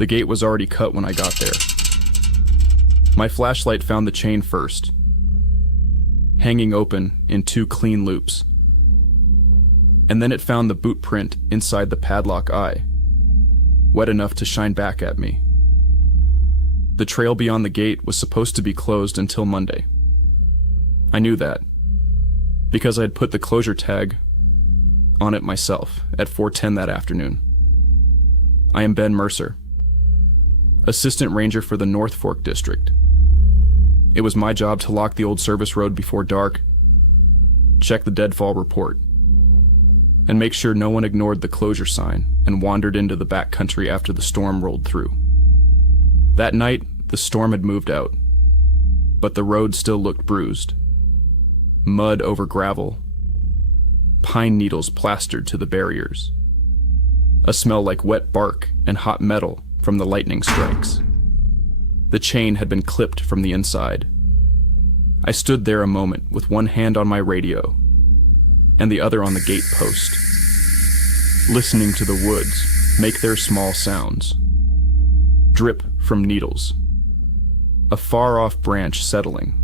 The gate was already cut when I got there. My flashlight found the chain first, hanging open in 2 clean loops. And then it found the boot print inside the padlock eye, wet enough to shine back at me. The trail beyond the gate was supposed to be closed until Monday. I knew that, because I had put the closure tag on it myself at 4:10 that afternoon. I am Ben Mercer, Assistant Ranger for the North Fork District. It was my job to lock the old service road before dark, check the deadfall report, and make sure no one ignored the closure sign and wandered into the backcountry after the storm rolled through. That night, the storm had moved out, but the road still looked bruised. Mud over gravel, pine needles plastered to the barriers, a smell like wet bark and hot metal from the lightning strikes. The chain had been clipped from the inside. I stood there a moment with one hand on my radio and the other on the gate post, listening to the woods make their small sounds. Drip from needles. A far-off branch settling.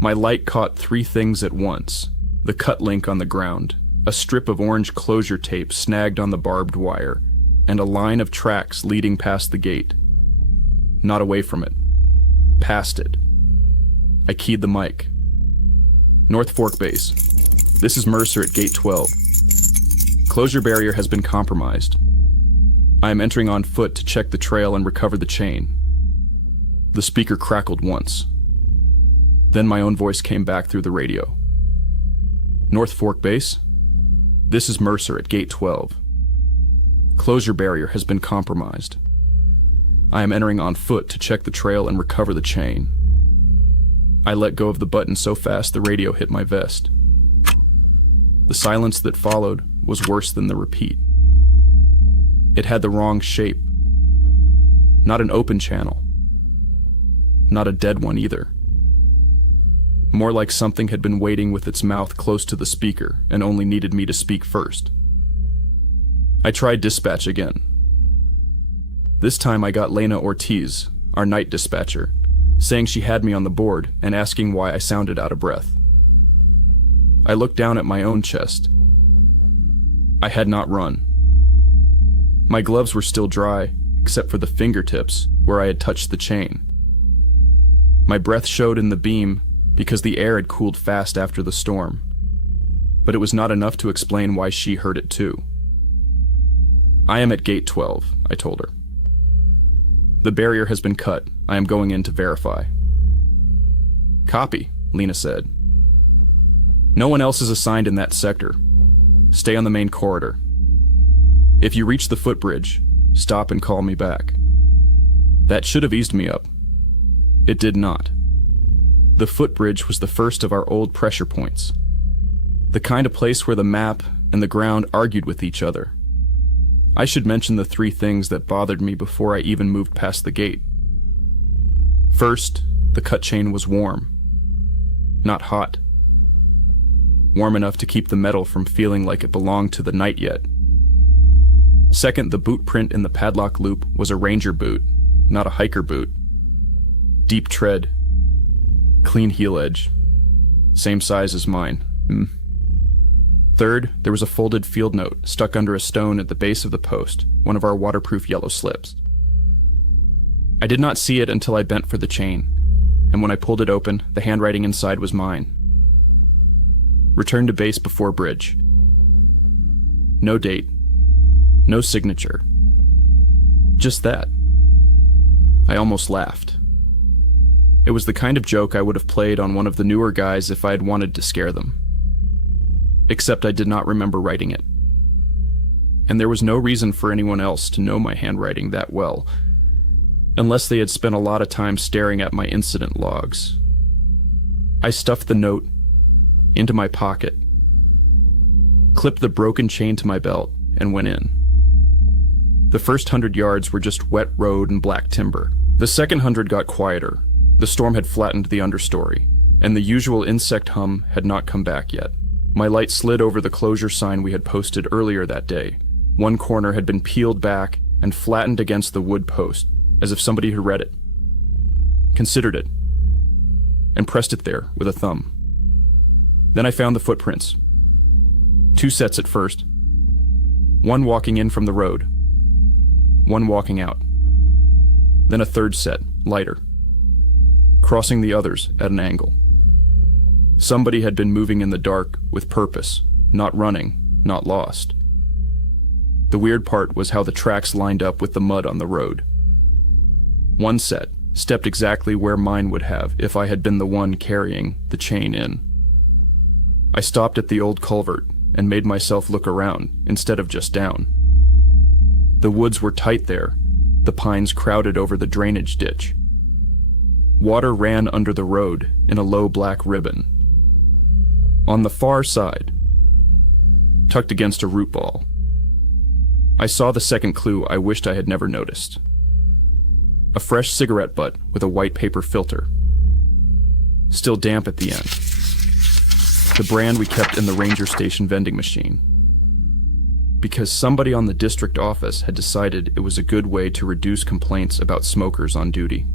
My light caught 3 things at once: the cut link on the ground, a strip of orange closure tape snagged on the barbed wire, and a line of tracks leading past the gate. Not away from it. Past it. I keyed the mic. North Fork Base. This is Mercer at Gate 12. Closure barrier has been compromised. I am entering on foot to check the trail and recover the chain. The speaker crackled once. Then my own voice came back through the radio. North Fork Base. This is Mercer at Gate 12. Closure barrier has been compromised. I am entering on foot to check the trail and recover the chain. I let go of the button so fast the radio hit my vest. The silence that followed was worse than the repeat. It had the wrong shape. Not an open channel. Not a dead one either. More like something had been waiting with its mouth close to the speaker and only needed me to speak first. I tried dispatch again. This time I got Lena Ortiz, our night dispatcher, saying she had me on the board and asking why I sounded out of breath. I looked down at my own chest. I had not run. My gloves were still dry, except for the fingertips where I had touched the chain. My breath showed in the beam because the air had cooled fast after the storm, but it was not enough to explain why she heard it too. I am at Gate 12, I told her. The barrier has been cut. I am going in to verify. Copy, Lena said. No one else is assigned in that sector. Stay on the main corridor. If you reach the footbridge, stop and call me back. That should have eased me up. It did not. The footbridge was the first of our old pressure points. The kind of place where the map and the ground argued with each other. I should mention the 3 things that bothered me before I even moved past the gate. First, the cut chain was warm. Not hot. Warm enough to keep the metal from feeling like it belonged to the night yet. Second, the boot print in the padlock loop was a ranger boot, not a hiker boot. Deep tread. Clean heel edge. Same size as mine. Third, there was a folded field note stuck under a stone at the base of the post, one of our waterproof yellow slips. I did not see it until I bent for the chain, and when I pulled it open, the handwriting inside was mine. Return to base before bridge. No date. No signature. Just that. I almost laughed. It was the kind of joke I would have played on one of the newer guys if I had wanted to scare them. Except I did not remember writing it. And there was no reason for anyone else to know my handwriting that well, unless they had spent a lot of time staring at my incident logs. I stuffed the note into my pocket, clipped the broken chain to my belt, and went in. The first 100 yards were just wet road and black timber. The second 100 got quieter. The storm had flattened the understory, and the usual insect hum had not come back yet. My light slid over the closure sign we had posted earlier that day. One corner had been peeled back, and flattened against the wood post, as if somebody had read it, considered it, and pressed it there with a thumb. Then I found the footprints. 2 sets at first. One walking in from the road, one walking out. Then a 3rd set, lighter, crossing the others at an angle. Somebody had been moving in the dark with purpose, not running, not lost. The weird part was how the tracks lined up with the mud on the road. One set stepped exactly where mine would have if I had been the one carrying the chain in. I stopped at the old culvert and made myself look around instead of just down. The woods were tight there, the pines crowded over the drainage ditch. Water ran under the road in a low black ribbon. On the far side, tucked against a root ball, I saw the second clue I wished I had never noticed. A fresh cigarette butt with a white paper filter, still damp at the end. The brand we kept in the ranger station vending machine. Because somebody on the district office had decided it was a good way to reduce complaints about smokers on duty.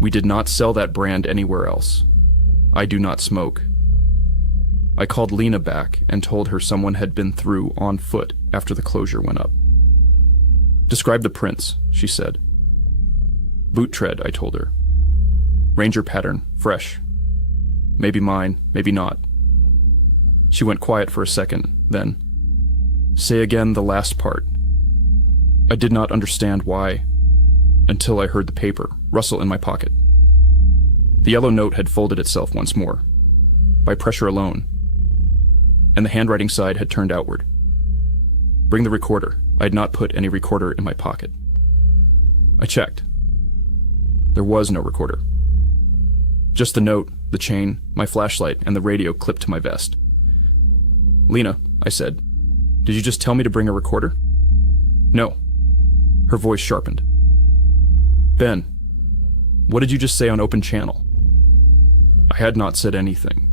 We did not sell that brand anywhere else. I do not smoke. I called Lena back and told her someone had been through on foot after the closure went up. Describe the prints, she said. Boot tread, I told her. Ranger pattern, fresh. Maybe mine, maybe not. She went quiet for a second, then, say again the last part. I did not understand why, until I heard the paper rustle in my pocket. The yellow note had folded itself once more, by pressure alone, and the handwriting side had turned outward. Bring the recorder. I had not put any recorder in my pocket. I checked. There was no recorder. Just the note, the chain, my flashlight, and the radio clipped to my vest. Lena, I said, did you just tell me to bring a recorder? No. Her voice sharpened. Ben, what did you just say on open channel? I had not said anything,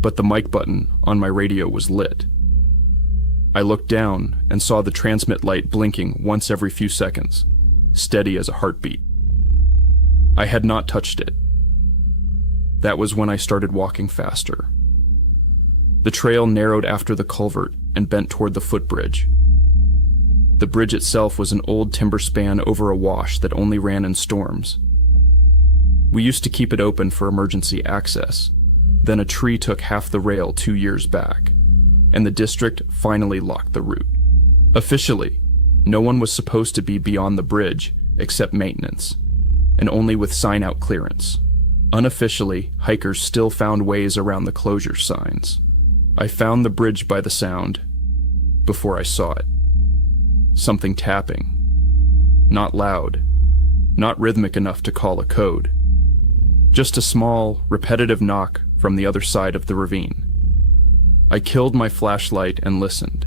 but the mic button on my radio was lit. I looked down and saw the transmit light blinking once every few seconds, steady as a heartbeat. I had not touched it. That was when I started walking faster. The trail narrowed after the culvert and bent toward the footbridge. The bridge itself was an old timber span over a wash that only ran in storms. We used to keep it open for emergency access. Then a tree took half the rail 2 years back, and the district finally locked the route. Officially, no one was supposed to be beyond the bridge except maintenance, and only with sign-out clearance. Unofficially, hikers still found ways around the closure signs. I found the bridge by the sound before I saw it. Something tapping. Not loud, not rhythmic enough to call a code. Just a small, repetitive knock from the other side of the ravine. I killed my flashlight and listened.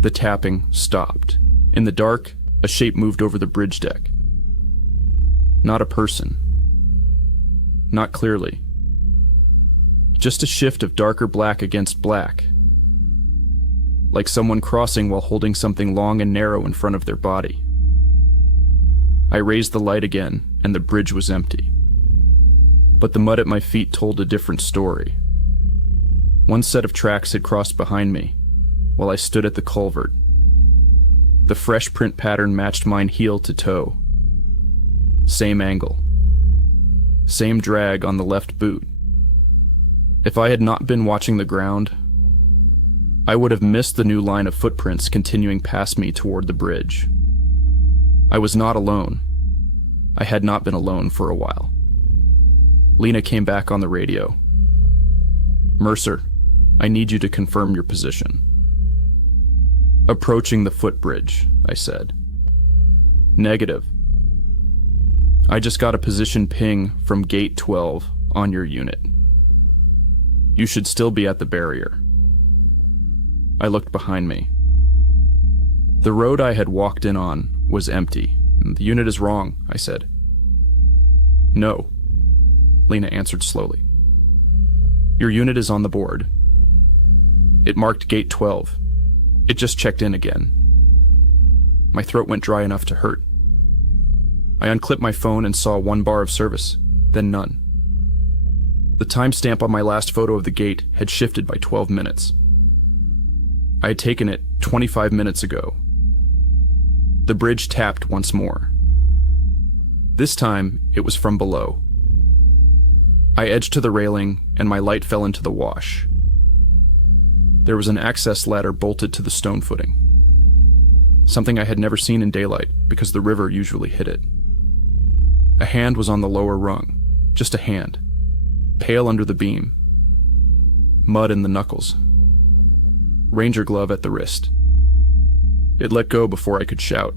The tapping stopped. In the dark, a shape moved over the bridge deck. Not a person. Not clearly. Just a shift of darker black against black. Like someone crossing while holding something long and narrow in front of their body. I raised the light again, and the bridge was empty. But the mud at my feet told a different story. One set of tracks had crossed behind me, while I stood at the culvert. The fresh print pattern matched mine heel to toe. Same angle. Same drag on the left boot. If I had not been watching the ground, I would have missed the new line of footprints continuing past me toward the bridge. I was not alone. I had not been alone for a while. Lena came back on the radio. Mercer, I need you to confirm your position. Approaching the footbridge, I said. Negative. I just got a position ping from Gate 12 on your unit. You should still be at the barrier. I looked behind me. The road I had walked in on was empty. The unit is wrong, I said. No, Lena answered slowly. Your unit is on the board. It marked Gate 12. It just checked in again. my throat went dry enough to hurt. I unclipped my phone and saw 1 bar of service, then none. The timestamp on my last photo of the gate had shifted by 12 minutes. I had taken it 25 minutes ago. The bridge tapped once more. This time, it was from below. I edged to the railing, and my light fell into the wash. There was an access ladder bolted to the stone footing. Something I had never seen in daylight, because the river usually hid it. A hand was on the lower rung, just a hand, pale under the beam. Mud in the knuckles. Ranger glove at the wrist. It let go before I could shout.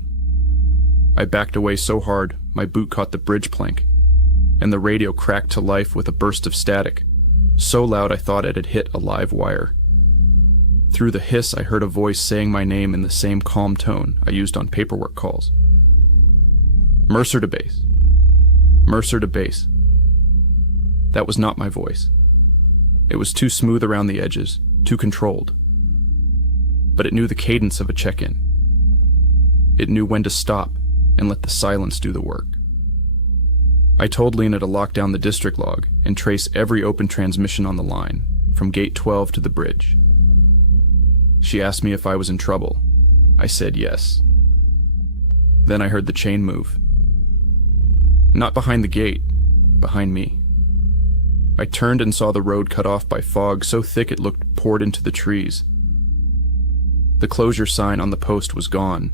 I backed away so hard, my boot caught the bridge plank, and the radio cracked to life with a burst of static, so loud I thought it had hit a live wire. Through the hiss, I heard a voice saying my name in the same calm tone I used on paperwork calls. Mercer to base. Mercer to base. That was not my voice. It was too smooth around the edges, too controlled. But it knew the cadence of a check-in. It knew when to stop and let the silence do the work. I told Lena to lock down the district log and trace every open transmission on the line, from gate 12 to the bridge. She asked me if I was in trouble. I said yes. Then I heard the chain move. Not behind the gate, behind me. I turned and saw the road cut off by fog so thick it looked poured into the trees. The closure sign on the post was gone.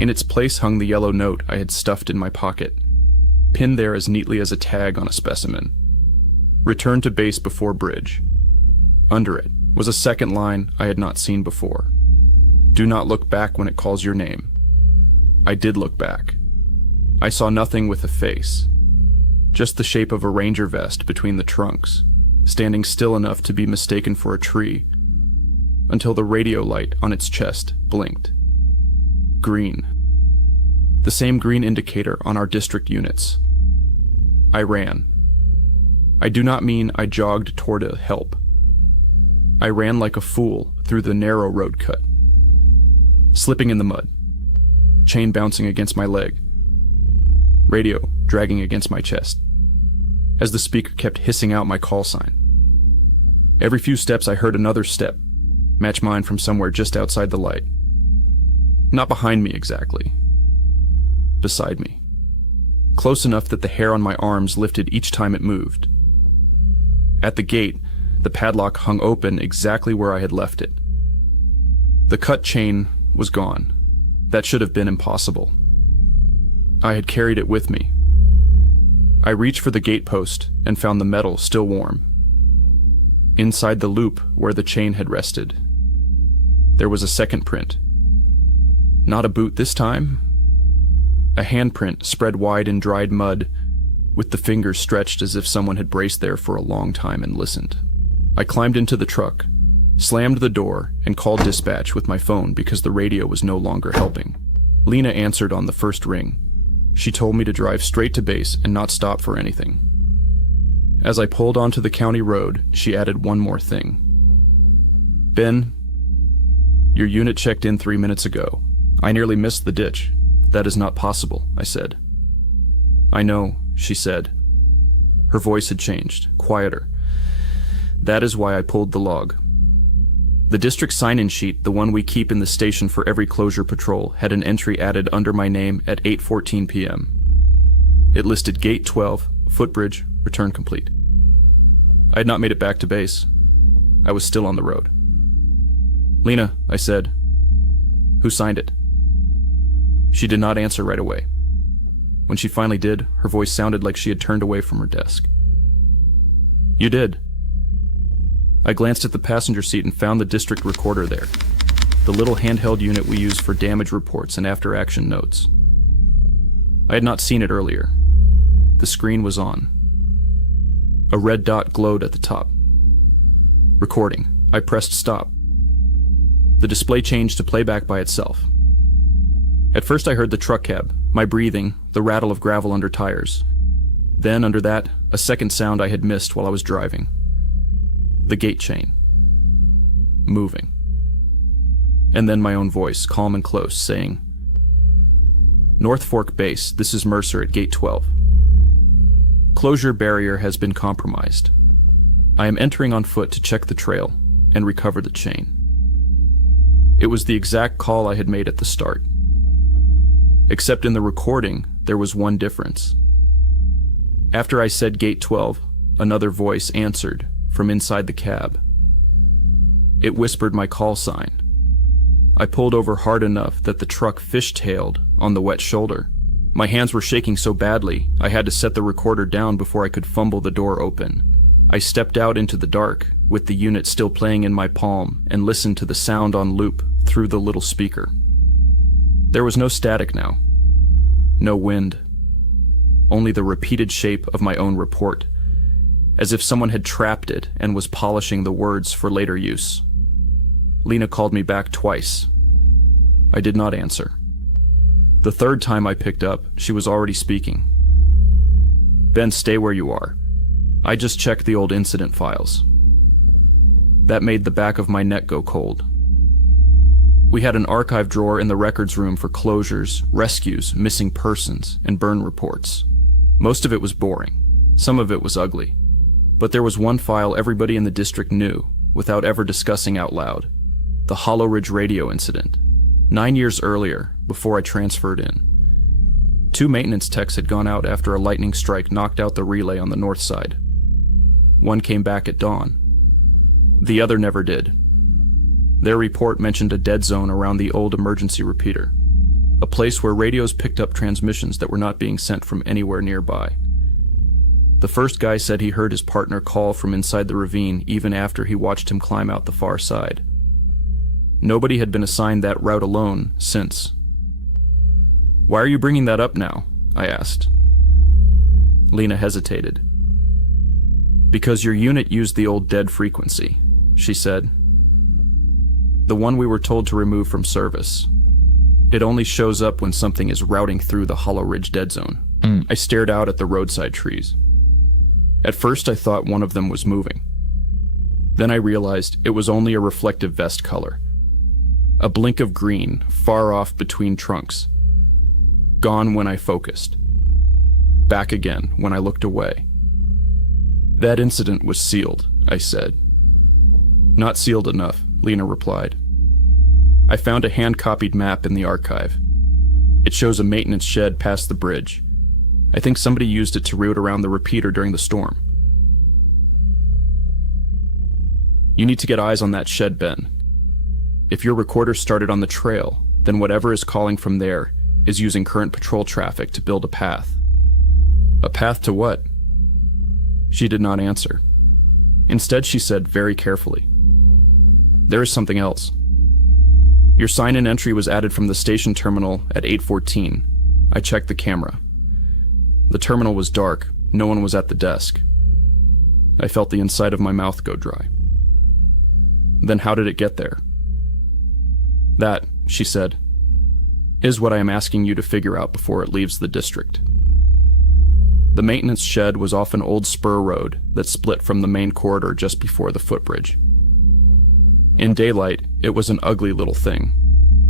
In its place hung the yellow note I had stuffed in my pocket, pinned there as neatly as a tag on a specimen. Return to base before bridge. Under it was a second line I had not seen before. Do not look back when it calls your name. I did look back. I saw nothing with a face, just the shape of a ranger vest between the trunks, standing still enough to be mistaken for a tree, until the radio light on its chest blinked. Green. The same green indicator on our district units. I ran. I do not mean I jogged toward a help. I ran like a fool through the narrow road cut, slipping in the mud, chain bouncing against my leg, radio dragging against my chest, as the speaker kept hissing out my call sign. Every few steps I heard another step, match mine from somewhere just outside the light. Not behind me exactly. Beside me. Close enough that the hair on my arms lifted each time it moved. At the gate, the padlock hung open exactly where I had left it. The cut chain was gone. That should have been impossible. I had carried it with me. I reached for the gatepost and found the metal still warm. Inside the loop where the chain had rested, there was a second print. Not a boot this time. A handprint spread wide in dried mud, with the fingers stretched as if someone had braced there for a long time and listened. I climbed into the truck, slammed the door, and called dispatch with my phone because the radio was no longer helping. Lena answered on the first ring. She told me to drive straight to base and not stop for anything. As I pulled onto the county road, she added one more thing. Ben, your unit checked in 3 minutes ago. I nearly missed the ditch. That is not possible, I said. I know, she said. Her voice had changed, quieter. That is why I pulled the log. The district sign-in sheet, the one we keep in the station for every closure patrol, had an entry added under my name at 8:14 p.m. It listed Gate 12, footbridge, return complete. I had not made it back to base. I was still on the road. Lena, I said. Who signed it? She did not answer right away. When she finally did, her voice sounded like she had turned away from her desk. You did. I glanced at the passenger seat and found the district recorder there, the little handheld unit we use for damage reports and after-action notes. I had not seen it earlier. The screen was on. A red dot glowed at the top. Recording. I pressed stop. The display changed to playback by itself. At first I heard the truck cab, my breathing, the rattle of gravel under tires. Then, under that, a second sound I had missed while I was driving. The gate chain. Moving. and then my own voice, calm and close, saying, "North Fork Base, this is Mercer at Gate 12. Closure barrier has been compromised. I am entering on foot to check the trail and recover the chain." It was the exact call I had made at the start. Except in the recording, there was one difference. After I said Gate 12, another voice answered from inside the cab. It whispered my call sign. I pulled over hard enough that the truck fishtailed on the wet shoulder. My hands were shaking so badly, I had to set the recorder down before I could fumble the door open. I stepped out into the dark, with the unit still playing in my palm, and listened to the sound on loop through the little speaker. There was no static now. No wind. Only the repeated shape of my own report, as if someone had trapped it and was polishing the words for later use. Lena called me back twice. I did not answer. The third time I picked up, she was already speaking. "Ben, stay where you are. I just checked the old incident files." That made the back of my neck go cold. We had an archive drawer in the records room for closures, rescues, missing persons, and burn reports. Most of it was boring. Some of it was ugly. But there was one file everybody in the district knew, without ever discussing out loud. The Hollow Ridge radio incident. 9 years earlier, before I transferred in. 2 maintenance techs had gone out after a lightning strike knocked out the relay on the north side. One came back at dawn. The other never did. Their report mentioned a dead zone around the old emergency repeater, a place where radios picked up transmissions that were not being sent from anywhere nearby. The first guy said he heard his partner call from inside the ravine even after he watched him climb out the far side. Nobody had been assigned that route alone since. "Why are you bringing that up now?" I asked. Lena hesitated. "Because your unit used the old dead frequency," she said. "The one we were told to remove from service. It only shows up when something is routing through the Hollow Ridge dead zone." I stared out at the roadside trees. At first I thought one of them was moving. Then I realized it was only a reflective vest color. A blink of green, far off between trunks. Gone when I focused. Back again when I looked away. "That incident was sealed," I said. "Not sealed enough," Lena replied. "I found a hand-copied map in the archive. It shows a maintenance shed past the bridge. I think somebody used it to route around the repeater during the storm." "You need to get eyes on that shed, Ben. If your recorder started on the trail, then whatever is calling from there is using current patrol traffic to build a path." "A path to what?" She did not answer. Instead, she said very carefully, "There is something else. Your sign-in entry was added from the station terminal at 8:14. I checked the camera. The terminal was dark. No one was at the desk. I felt the inside of my mouth go dry. Then how did it get there?" "That," she said, "is what I am asking you to figure out before it leaves the district." The maintenance shed was off an old spur road that split from the main corridor just before the footbridge. In daylight, it was an ugly little thing.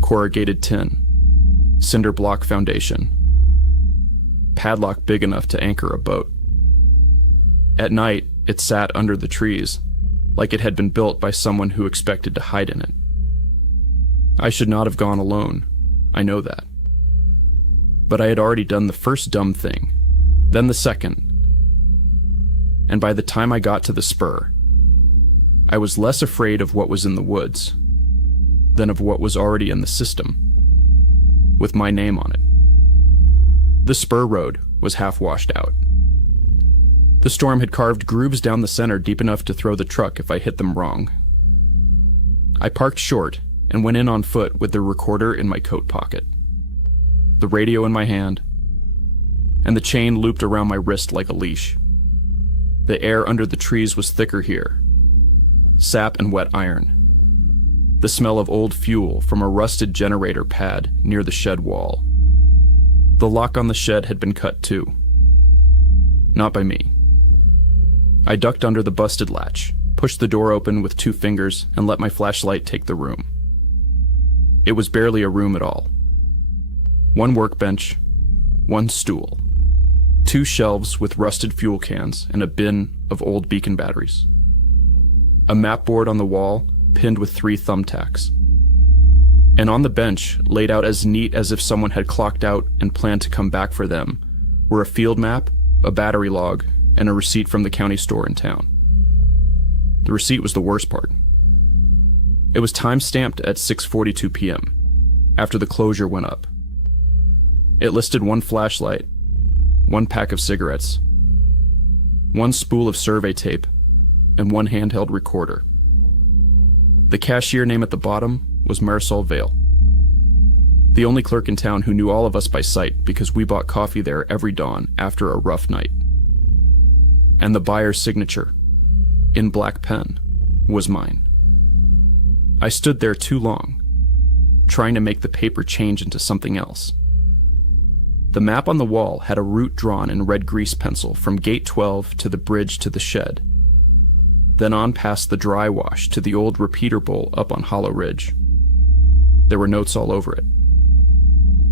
Corrugated tin. Cinder block foundation. Padlock big enough to anchor a boat. At night, it sat under the trees, like it had been built by someone who expected to hide in it. I should not have gone alone, I know that. But I had already done the first dumb thing, then the second, and by the time I got to the spur, I was less afraid of what was in the woods than of what was already in the system, with my name on it. The spur road was half washed out. The storm had carved grooves down the center deep enough to throw the truck if I hit them wrong. I parked short and went in on foot with the recorder in my coat pocket, the radio in my hand, and the chain looped around my wrist like a leash. The air under the trees was thicker here, sap and wet iron. The smell of old fuel from a rusted generator pad near the shed wall. The lock on the shed had been cut too. Not by me. I ducked under the busted latch, pushed the door open with 2 fingers, and let my flashlight take the room. It was barely a room at all. One workbench, one stool, 2 shelves with rusted fuel cans and a bin of old beacon batteries. A map board on the wall pinned with 3 thumbtacks. And on the bench, laid out as neat as if someone had clocked out and planned to come back for them, were a field map, a battery log, and a receipt from the county store in town. The receipt was the worst part. It was time-stamped at 6:42 p.m., after the closure went up. It listed 1 flashlight, 1 pack of cigarettes, 1 spool of survey tape, and 1 handheld recorder. The cashier name at the bottom was Marisol Vale, the only clerk in town who knew all of us by sight because we bought coffee there every dawn after a rough night. And the buyer's signature, in black pen, was mine. I stood there too long, trying to make the paper change into something else. The map on the wall had a route drawn in red grease pencil from gate 12 to the bridge to the shed, then on past the dry wash to the old repeater bowl up on Hollow Ridge. There were notes all over it.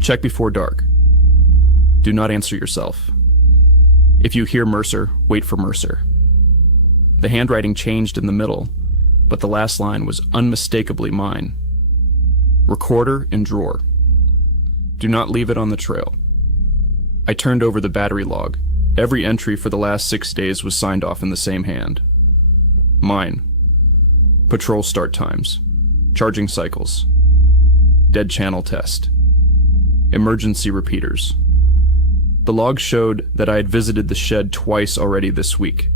Check before dark. Do not answer yourself. If you hear Mercer, wait for Mercer. The handwriting changed in the middle, but the last line was unmistakably mine. Recorder in drawer. Do not leave it on the trail. I turned over the battery log. Every entry for the last 6 days was signed off in the same hand. Mine. Patrol start times. Charging cycles. Dead channel test. Emergency repeaters. The log showed that I had visited the shed twice already this week.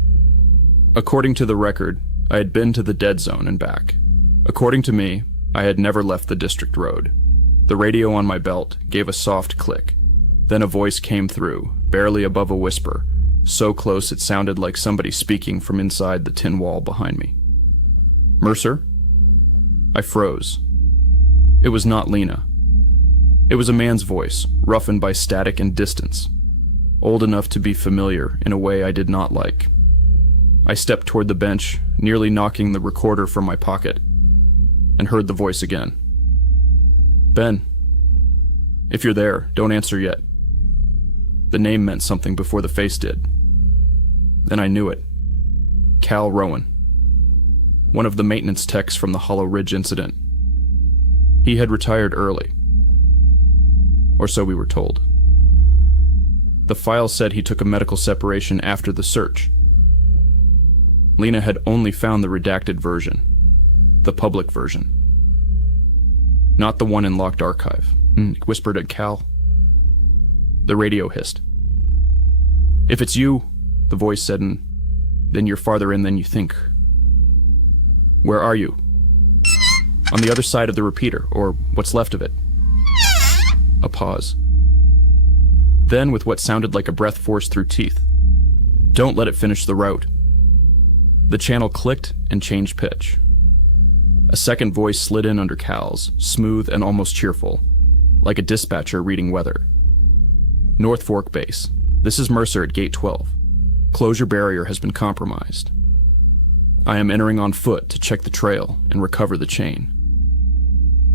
According to the record, I had been to the dead zone and back. According to me, I had never left the district road. The radio on my belt gave a soft click. Then a voice came through, barely above a whisper, so close it sounded like somebody speaking from inside the tin wall behind me. Mercer? I froze. It was not Lena. It was a man's voice, roughened by static and distance, old enough to be familiar in a way I did not like. I stepped toward the bench, nearly knocking the recorder from my pocket, and heard the voice again. Ben, if you're there, don't answer yet. The name meant something before the face did. Then I knew it. Cal Rowan. One of the maintenance techs from the Hollow Ridge incident. He had retired early. Or so we were told. The file said he took a medical separation after the search. Lena had only found the redacted version. The public version. Not the one in locked archive. Whispered at Cal. The radio hissed. If it's you, the voice said, then you're farther in than you think. Where are you? On the other side of the repeater, or what's left of it. A pause. Then, with what sounded like a breath forced through teeth. Don't let it finish the route. The channel clicked and changed pitch. A second voice slid in under Cal's, smooth and almost cheerful, like a dispatcher reading weather. North Fork Base. This is Mercer at Gate 12. Closure barrier has been compromised. I am entering on foot to check the trail and recover the chain.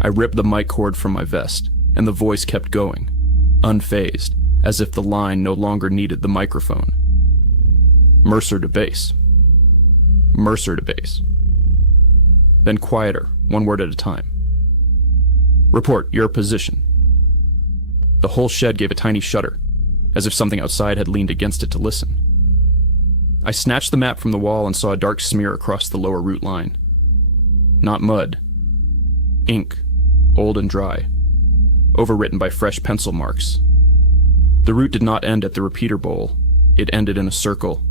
I ripped the mic cord from my vest, and the voice kept going, unfazed, as if the line no longer needed the microphone. Mercer to base. Mercer to base. Then quieter, one word at a time. Report your position. The whole shed gave a tiny shudder, as if something outside had leaned against it to listen. I snatched the map from the wall and saw a dark smear across the lower route line. Not mud. Ink, old and dry, overwritten by fresh pencil marks. The route did not end at the repeater bowl. It ended in a circle.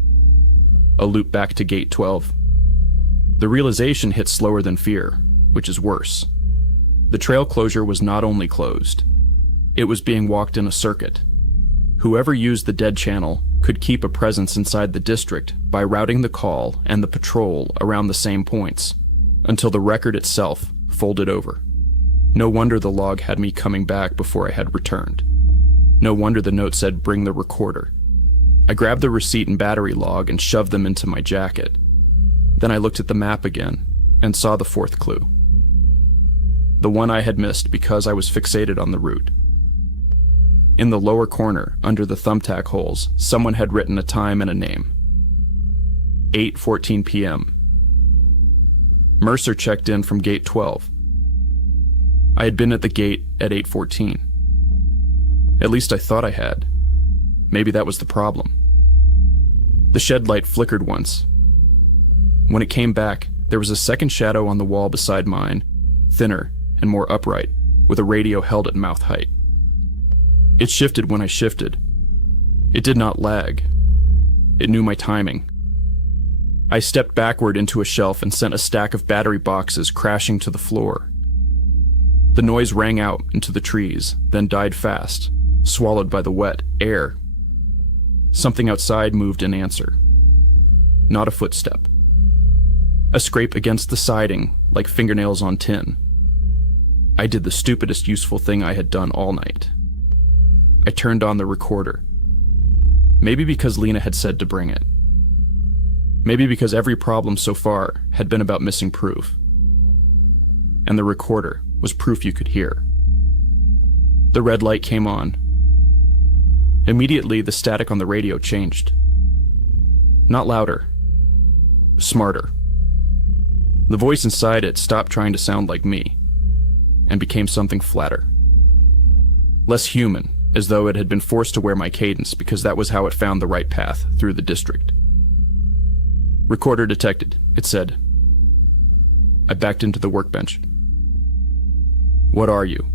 A loop back to Gate 12. The realization hit slower than fear, which is worse. The trail closure was not only closed, it was being walked in a circuit. Whoever used the dead channel could keep a presence inside the district by routing the call and the patrol around the same points, until the record itself folded over. No wonder the log had me coming back before I had returned. No wonder the note said, "Bring the recorder." I grabbed the receipt and battery log and shoved them into my jacket. Then I looked at the map again and saw the fourth clue. the one I had missed because I was fixated on the route. In the lower corner, under the thumbtack holes, someone had written a time and a name. 8:14 p.m. Mercer checked in from gate 12. I had been at the gate at 8:14. At least I thought I had. Maybe that was the problem. The shed light flickered once. When it came back, there was a second shadow on the wall beside mine, thinner and more upright, with a radio held at mouth height. It shifted when I shifted. It did not lag. It knew my timing. I stepped backward into a shelf and sent a stack of battery boxes crashing to the floor. The noise rang out into the trees, then died fast, swallowed by the wet air. Something outside moved in answer. Not a footstep. A scrape against the siding, like fingernails on tin. I did the stupidest useful thing I had done all night. I turned on the recorder. Maybe because Lena had said to bring it. Maybe because every problem so far had been about missing proof. And the recorder was proof you could hear. The red light came on. Immediately, the static on the radio changed. Not louder. Smarter. The voice inside it stopped trying to sound like me, and became something flatter. Less human, as though it had been forced to wear my cadence because that was how it found the right path through the district. Recorder detected, it said. I backed into the workbench. What are you?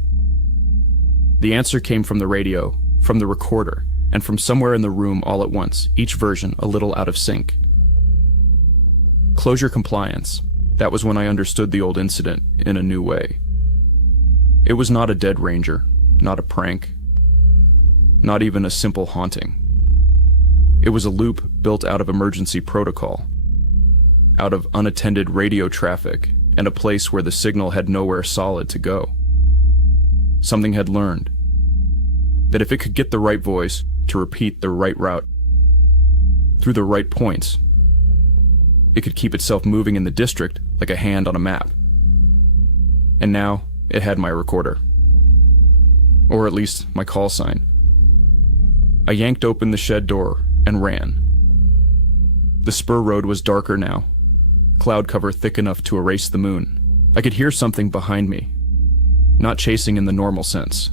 The answer came from the radio, from the recorder, and from somewhere in the room all at once, each version a little out of sync. Closure compliance. That was when I understood the old incident in a new way. It was not a dead ranger, not a prank, not even a simple haunting. It was a loop built out of emergency protocol, out of unattended radio traffic, and a place where the signal had nowhere solid to go. Something had learned that if it could get the right voice to repeat the right route through the right points, it could keep itself moving in the district like a hand on a map. And now it had my recorder. Or at least my call sign. I yanked open the shed door and ran. The spur road was darker now, cloud cover thick enough to erase the moon. I could hear something behind me, not chasing in the normal sense.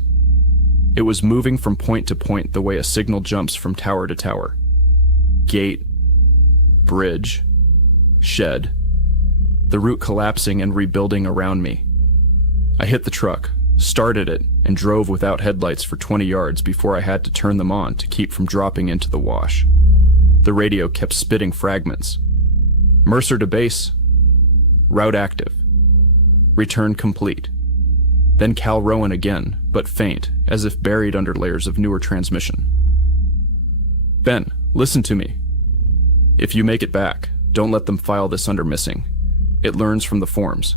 It was moving from point to point the way a signal jumps from tower to tower. Gate, bridge, shed, the route collapsing and rebuilding around me. I hit the truck, started it, and drove without headlights for 20 yards before I had to turn them on to keep from dropping into the wash. The radio kept spitting fragments. Mercer to base. Route active. Return complete. Then Cal Rowan again, but faint, as if buried under layers of newer transmission. Ben, listen to me. If you make it back, don't let them file this under missing. It learns from the forms.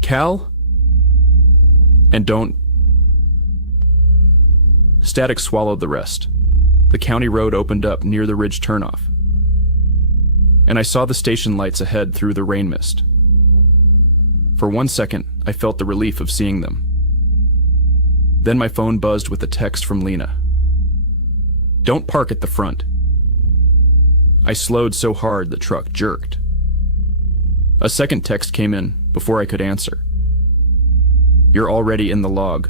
Cal? And don't... Static swallowed the rest. The county road opened up near the ridge turnoff, and I saw the station lights ahead through the rain mist. For 1 second, I felt the relief of seeing them. Then my phone buzzed with a text from Lena. Don't park at the front. I slowed so hard the truck jerked. A second text came in before I could answer. You're already in the log.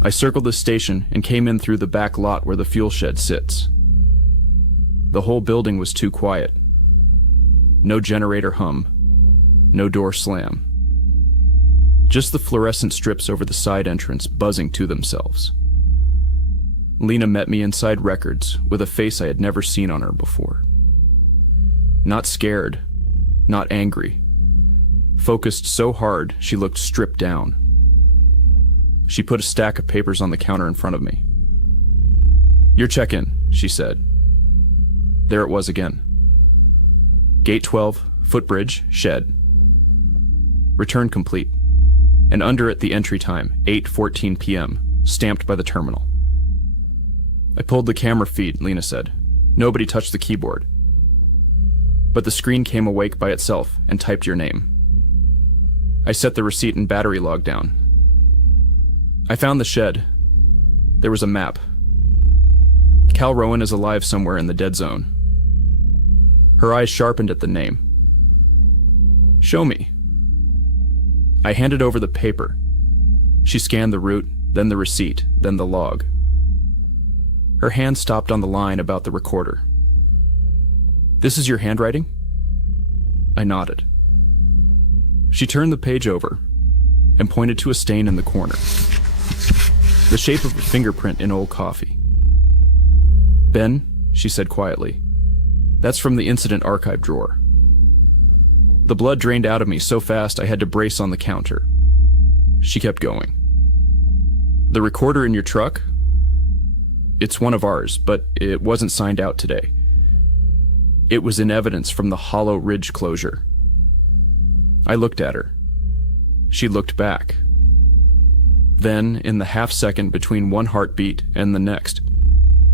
I circled the station and came in through the back lot where the fuel shed sits. The whole building was too quiet. No generator hum. No door slam. Just the fluorescent strips over the side entrance buzzing to themselves. Lena met me inside records with a face I had never seen on her before. Not scared, not angry. Focused so hard she looked stripped down. She put a stack of papers on the counter in front of me. Your check-in, she said. There it was again. Gate 12, footbridge, shed. Return complete. And under it the entry time, 8:14 p.m., stamped by the terminal. I pulled the camera feed, Lena said. Nobody touched the keyboard. But the screen came awake by itself and typed your name. I set the receipt and battery log down. I found the shed. There was a map. Cal Rowan is alive somewhere in the dead zone. Her eyes sharpened at the name. Show me. I handed over the paper. She scanned the route, then the receipt, then the log. Her hand stopped on the line about the recorder. This is your handwriting? I nodded. She turned the page over and pointed to a stain in the corner, the shape of a fingerprint in old coffee. Ben, she said quietly, that's from the incident archive drawer. The blood drained out of me so fast I had to brace on the counter. She kept going. The recorder in your truck? It's one of ours, but it wasn't signed out today. It was in evidence from the Hollow Ridge closure. I looked at her. She looked back. Then, in the half second between one heartbeat and the next,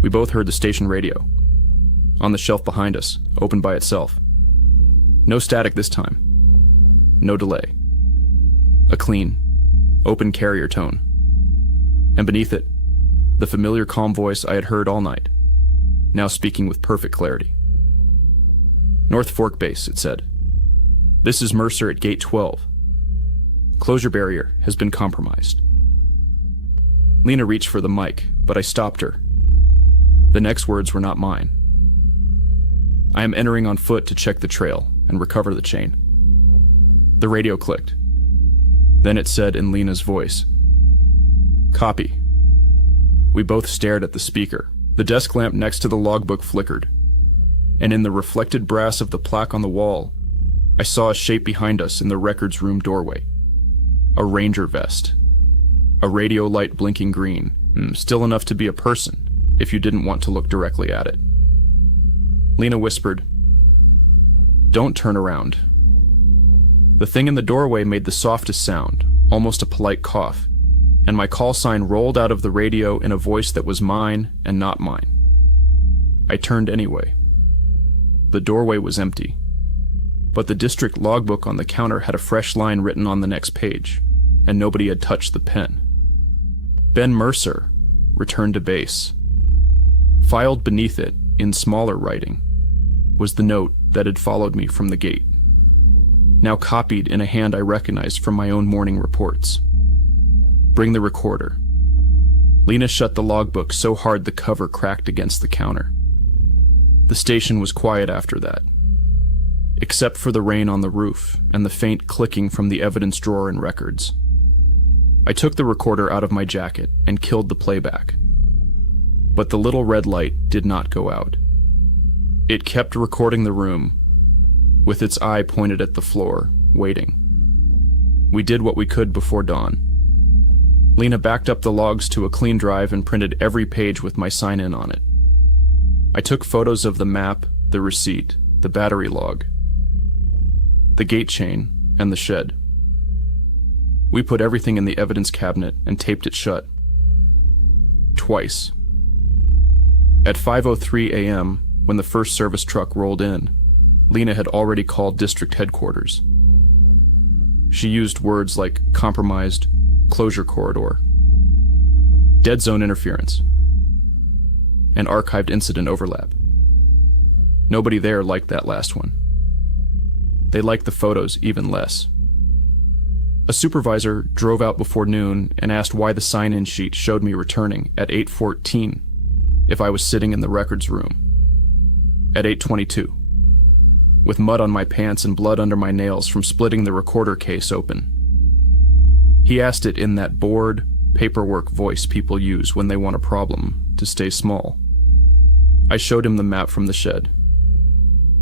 we both heard the station radio. On the shelf behind us, open by itself. No static this time. No delay. A clean, open carrier tone. And beneath it, the familiar calm voice I had heard all night, now speaking with perfect clarity. North Fork Base, it said. This is Mercer at Gate 12. Closure barrier has been compromised. Lena reached for the mic, but I stopped her. The next words were not mine. I am entering on foot to check the trail and recover the chain. The radio clicked. Then it said in Lena's voice, Copy. We both stared at the speaker. The desk lamp next to the logbook flickered, and in the reflected brass of the plaque on the wall, I saw a shape behind us in the records room doorway. A ranger vest. A radio light blinking green, still enough to be a person if you didn't want to look directly at it. Lena whispered, Don't turn around. The thing in the doorway made the softest sound, almost a polite cough, and my call sign rolled out of the radio in a voice that was mine and not mine. I turned anyway. The doorway was empty, but the district logbook on the counter had a fresh line written on the next page, and nobody had touched the pen. Ben Mercer, returned to base. Filed beneath it, in smaller writing, was the note that had followed me from the gate, now copied in a hand I recognized from my own morning reports. Bring the recorder. Lena shut the logbook so hard the cover cracked against the counter. The station was quiet after that, except for the rain on the roof and the faint clicking from the evidence drawer and records. I took the recorder out of my jacket and killed the playback. But the little red light did not go out. It kept recording the room, with its eye pointed at the floor, waiting. We did what we could before dawn. Lena backed up the logs to a clean drive and printed every page with my sign-in on it. I took photos of the map, the receipt, the battery log, the gate chain, and the shed. We put everything in the evidence cabinet and taped it shut. Twice. At 5:03 a.m., when the first service truck rolled in, Lena had already called district headquarters. She used words like compromised, closure corridor, dead zone interference, and archived incident overlap. Nobody there liked that last one. They liked the photos even less. A supervisor drove out before noon and asked why the sign-in sheet showed me returning at 8:14 if I was sitting in the records room at 8:22, with mud on my pants and blood under my nails from splitting the recorder case open. He asked it in that bored, paperwork voice people use when they want a problem to stay small. I showed him the map from the shed.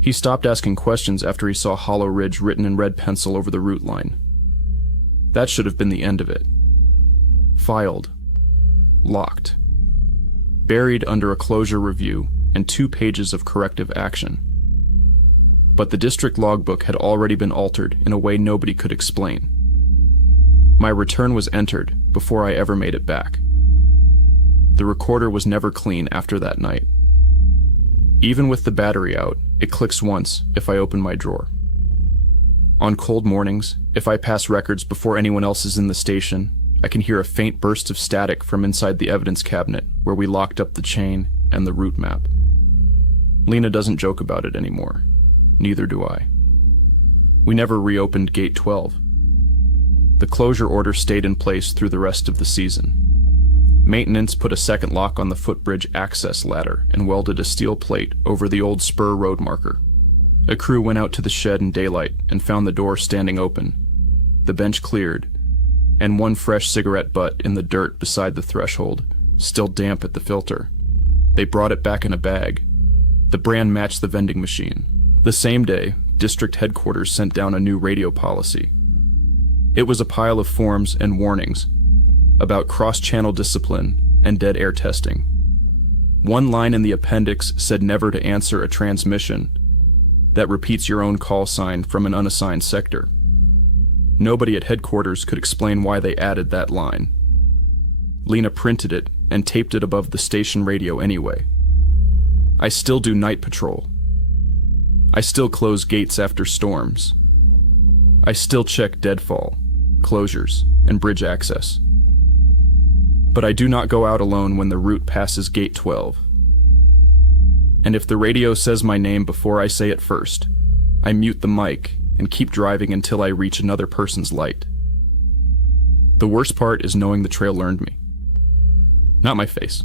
He stopped asking questions after he saw Hollow Ridge written in red pencil over the route line. That should have been the end of it. Filed. Locked. Buried under a closure review and 2 pages of corrective action. But the district logbook had already been altered in a way nobody could explain. My return was entered before I ever made it back. The recorder was never clean after that night. Even with the battery out, it clicks once if I open my drawer. On cold mornings, if I pass records before anyone else is in the station, I can hear a faint burst of static from inside the evidence cabinet where we locked up the chain and the route map. Lena doesn't joke about it anymore. Neither do I. We never reopened Gate 12. The closure order stayed in place through the rest of the season. Maintenance put a second lock on the footbridge access ladder and welded a steel plate over the old spur road marker. A crew went out to the shed in daylight and found the door standing open, the bench cleared, and one fresh cigarette butt in the dirt beside the threshold, still damp at the filter. They brought it back in a bag. The brand matched the vending machine. The same day, district headquarters sent down a new radio policy. It was a pile of forms and warnings about cross-channel discipline and dead air testing. One line in the appendix said never to answer a transmission that repeats your own call sign from an unassigned sector. Nobody at headquarters could explain why they added that line. Lena printed it and taped it above the station radio anyway. I still do night patrol. I still close gates after storms. I still check deadfall, closures, and bridge access. But I do not go out alone when the route passes Gate 12. And if the radio says my name before I say it first, I mute the mic and keep driving until I reach another person's light. The worst part is knowing the trail learned me. Not my face.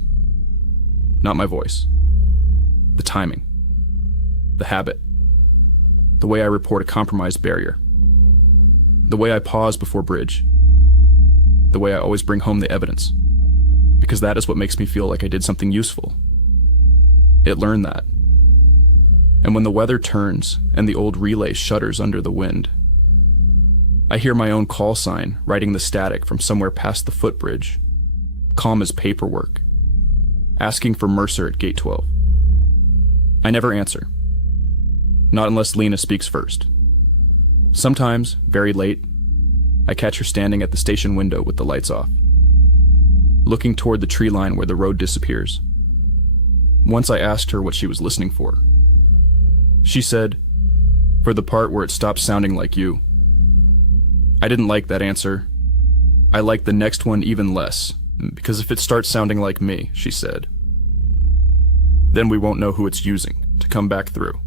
Not my voice. The timing. The habit. The way I report a compromised barrier. The way I pause before bridge. The way I always bring home the evidence. Because that is what makes me feel like I did something useful. It learned that. And when the weather turns and the old relay shudders under the wind, I hear my own call sign writing the static from somewhere past the footbridge, calm as paperwork, asking for Mercer at Gate 12. I never answer. Not unless Lena speaks first. Sometimes, very late, I catch her standing at the station window with the lights off, looking toward the tree line where the road disappears. Once I asked her what she was listening for. She said, "For the part where it stops sounding like you." I didn't like that answer. I liked the next one even less, because if it starts sounding like me, she said, then we won't know who it's using to come back through.